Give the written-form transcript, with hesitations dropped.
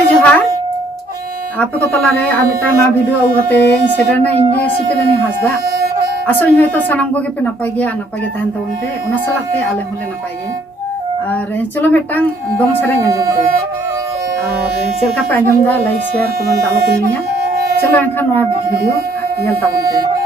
के जोहार आप को तला रे आमिटा ना वीडियो उगते सेटरना इंगे सितलेनी हासदा आसोई हयतो सानाम को के पे नापाय गे तहन तबन पे उना सलाते आले होले नापाय गे और चलो मेटांग दong सेरें आंजम पे और चलका पे आंजम दा लाइक शेयर कमेंट आलो पे लिया चलो एनखान नोआ वीडियो नेल ताबन पे।